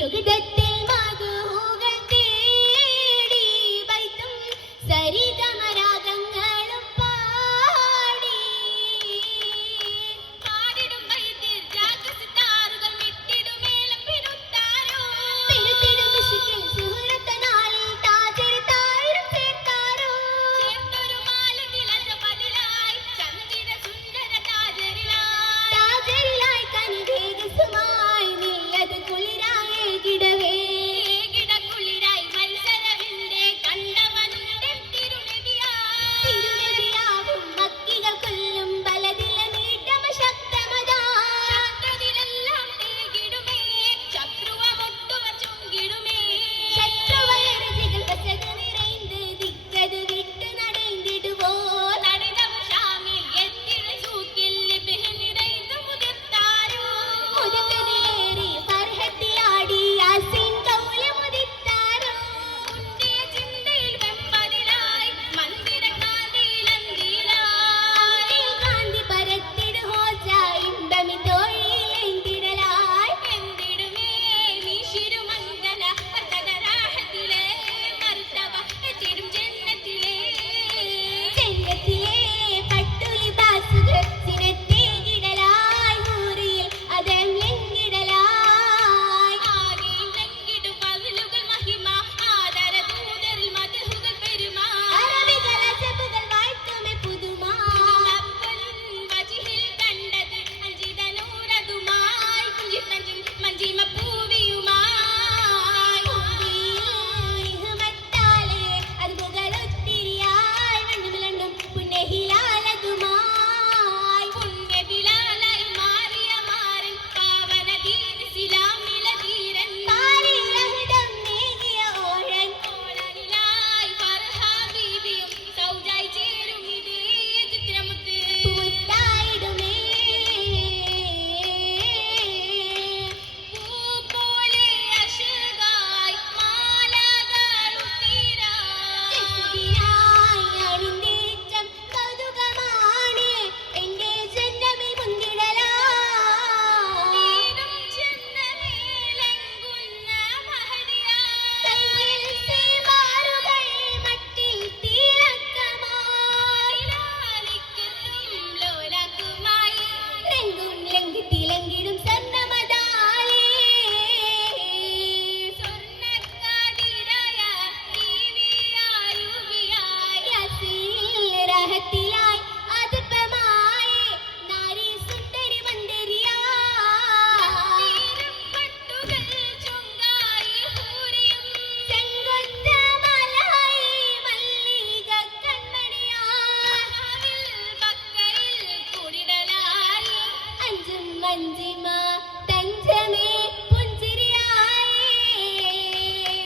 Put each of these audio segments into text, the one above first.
സുഗതത്തിൽ മധുകൾ തേടി വൈത്തും സരിഗമരാഗങ്ങളും പാടി പാടിടും വൈദ്യർ രാഗസിതാറുകൾ മിട്ടിടും മേളം പിരുത്താരോ പിരുത്തിടും വിശുക്കിൽ സുഹൃത്തനാളിൽ താജർ തായിരം ചേർത്താരോ ചേർത്തൊരു മാല വിളഞ്ഞ പതിലായി ചന്ദിര സുന്ദര താജരിലായി കനിവേഗസുമായി നീയത് കുളിരായേ കിടവേ കിടക്കുളിരായി മത്സരവിന്റെ കണ്ടവന്റെ തിരുനബിയാവും മക്കികൾ കൊല്ലും ബലദില നീട്ടമ ശക്തമതാ ശക്തതിലെല്ലാം തേകിടുമേ ശത്രുവമൊട്ടുവ ചുങ്കിടുമേ ശത്രുവയറുകൾ വസത നിറൈந்து ദിക്കത് വിട്ട് നടൈந்திടുവോ നടനവും ഷാമിൽ എത്തിട സൂക്കിൽ ലിബ്ഹ് നിറൈந்து മുതിർത്താരോ മുതിർത്തതിലേറി ഫർഹത്തിലാടി യാസീൻ കൗല മുതിർത്താരോ ഉണ്ടേ ചിന്തയിൽ വെമ്പതിലായി മന്ദിര കാന്തിയിലന്തിലായി കാന്തി പരത്തിട് ഹോജ ഇമ്പമി തോഴിയിലെന്തിടലായി എന്തിടുമേ നീശിരുമംഗല വർദ്ധനരാഹത്തിലെ മർത്തബ എത്തിടും ജന്നത്തിലെ പട്ടുലിബാസുകൾ സിനത്തെ കിടലായി ഹൂറിയിൽ അതം ലംഘിടലായി ആകെയും ലംഘിടും പതിലുകൾ മഹിമ ആദര ദൂതരിൽ മദ്ഹുകൾ പെരുമ അറബികൾ അജബുകൾ വാഴ്ത്തുമെ പുതുമ വജിഹിൽ കണ്ടത് അഞ്ചിത നൂറതുമായി മഞ്ചിമ പൂവിയുമായി ഇഹ്മത്താലേ അത് മുകളൊത്തിരിയായി വണ്ണുമിലണ്ടും പുണ്യഹിലാലതുമായി പുണ്യബിലാലായി മാറിയ മാരൻ പാവന ദീൻ ഇസ്ലാം നിലധീരൻ പാലിലഹിതം നേകിയ ഓഴൻ ഓളനിലായി ഫർഹ ബീബിയും സൗജായി ചേരും ഇതേ ചിത്രമുത്ത് പൂത്തായിടുമേ പൂപോലെ അശകായി മാലകളുത്തിരാ അണിന്തേറ്റം കൗതുകമാണ് എന്റെ ജന്മമിൽ മുന്തിടലാ ജന്മമേലെങ്കുന്ന മഹദിയാ കയ്യിൽ സീമാറുകൾ മട്ടിൽ തിളക്കമായി ലാലിക്കത്തും ലോലക്കുമായി രംഗും ലംഘിത്തിലങ്കിടും സ്വർണ്ണമതാലേ സ്വർണ്ണക്കാതിരായ ദീവിയാരുവിയായി യാസീൽ രാഹത്തിലായി അതിപ്പമായി നാരി സുന്ദരി മന്ദരിയാ പട്ടുകൾ ചുങ്കായി ഹൂറിയും ചെങ്കൊത്ത മലായി മല്ലിക കൺമണിയാ ബക്കയിൽ കൂടിടലായി അഞ്ചും മഞ്ചിമ തഞ്ചമേ പുഞ്ചിരിയായി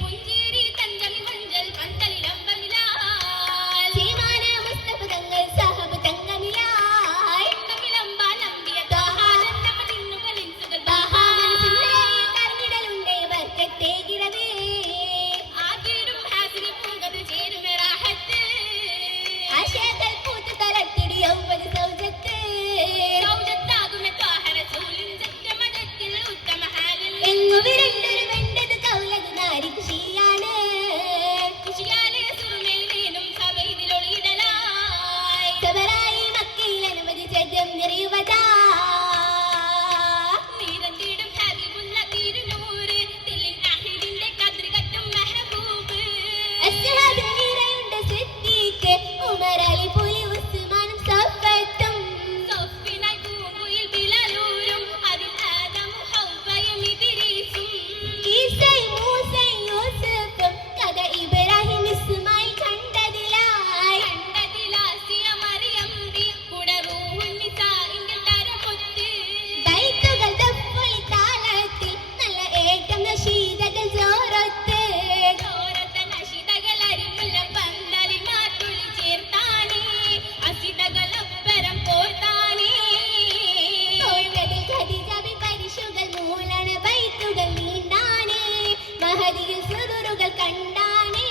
പുഞ്ചിരി തഞ്ചമി മഞ്ചൽ പന്തലിലമ്പമിലായി സീമാന മുസ്തഫ തങ്ങൾ സാഹബ് തങ്കമിലായി തമ്മിലമ്പാലമ്പിയ താഹാലന്തമ തിന്നുകൾ ഇൻസുകൾ ബാഹാമനസിന്ദരയെ കരഞ്ഞിടലുണ്ടേ വർക്കത്തെ കിടവേ ആകിടും ഹാസിനി പൂങ്കത് ചേരുമെ റാഹത്ത് ആശയകൾ പൂത്ത് തലത്തിടി യൗവന സൗജത്ത് സൗജത്താകുമെ ത്വാഹ റസൂലിൻ സത്യമതത്തിൽ ഉത്തമ ഹാലിൽ എങ്ങു വിരണ്ടൊരു വെണ്ടത് കൗലത് നാരി ഖുഷിയാണ് ഖുഷിയാലെ സുറുമയിലേനും സഭയിലൊളിയിടലായി സബറായി മക്കയിൽ അനവധി ചജം നിറയുവതാ നീരന്തിടും ഹബീബുള്ള തിരുനൂറ് തില്ലിൻ അഹിദിന്റെ കദ്രികത്തും മെഹബൂബ് അസ്ഹാബിൽ നിറയുണ്ട് സിദ്ദീഖ് ഉമർ അലി പുലി ഉസ്മാനും സഫത്തും സഫിനായി പൂങ്കുയിൽ ബിലാലൂരും അതിൽ ആദമും ഹവ്വയും ഇദ്രീസും ഈസയും മൂസയും യൂസഫും കഥ ഇബ്രാഹിം ഇസ്മായിൽ കണ്ടതിലായി കണ്ടതിലാസിയ മറിയം ദി കൂടെ റൂഹുൻ നിസാഇന്റെ തരപൊത്ത് ബൈത്തുകൾ ദഫ്ഫുൽ താളത്തിൽ നല്ല ഏകം നശീദകൾ ജോറത്ത് ജോറത്ത നശീദകൾ അരിമുല്ല പന്തലിൽ മാറ്റുളി ചേർത്താനേ അസിതകളൊപ്പരം പോർത്താനേ തോറ്റതിൽ ഖദീജബി പരിശുകൾ മൂലണ ബൈത്തുകൾ നീണ്ടാനേ മഹദിയിൽ സുറുകൾ കണ്ടാനേ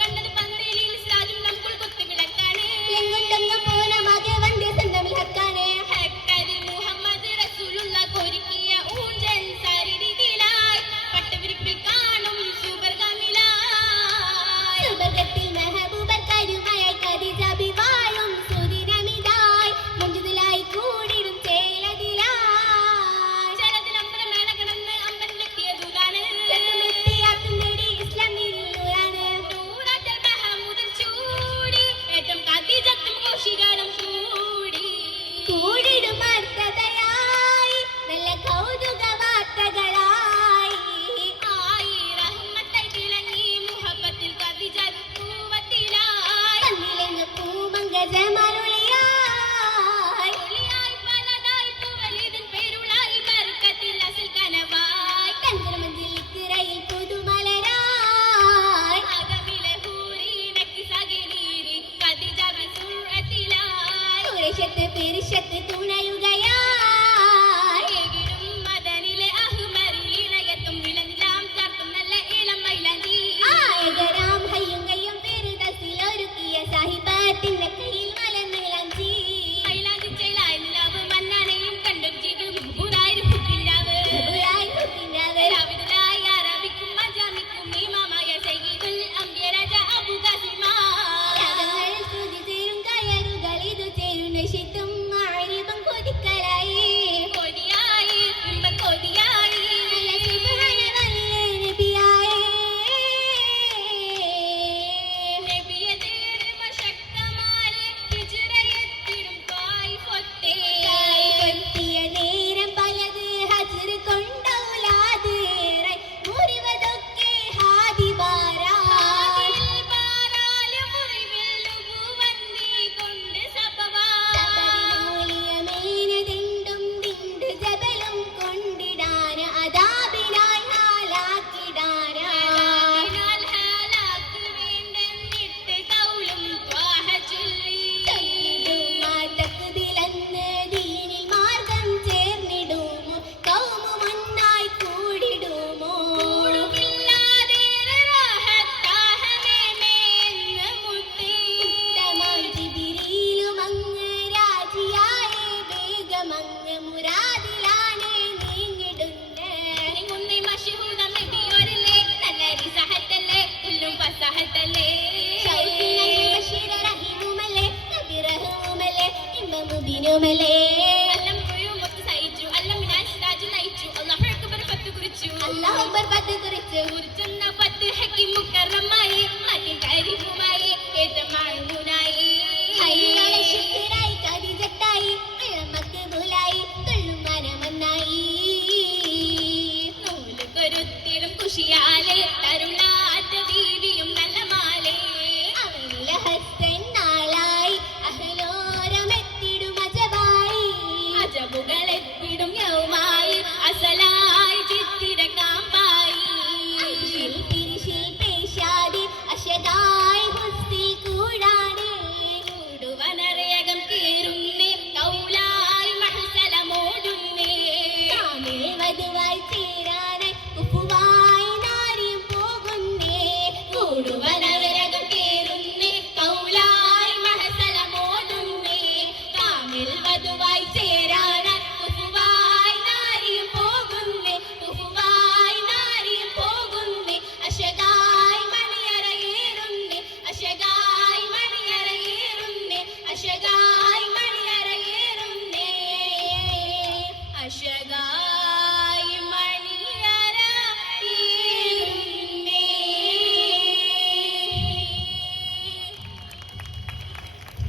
കണ്ടത് പന്തലിൽ സാജും നമുക്കുൾ കൊത്തി വിളക്കാനേ ലെങ്കുണ്ടങ്ങ പോന മകെ വണ്ടി സന്തമിൽ ഹക്കാനേ ഹക്കതിൽ മുഹമ്മദ് റസൂലുള്ള കൊരുക്കിയ ഊഞ്ചൻ സരിതിലായി കിട്ടുമല്ലേ അല്ലം മുഴുവൻ മൊത്തം സഹിച്ചു അല്ലം മിനാശ് രാജു നയിച്ചു അല്ലാഹു അക്ബർ പത്ത് കുറിച്ചു അല്ലാഹു അക്ബർ പത്ത് കുറിച്ചു കുറിച്ചെന്ന പത്ത് ഹക്കി മുക്കറമായി മതി കരിഫുമായി ഏതമാ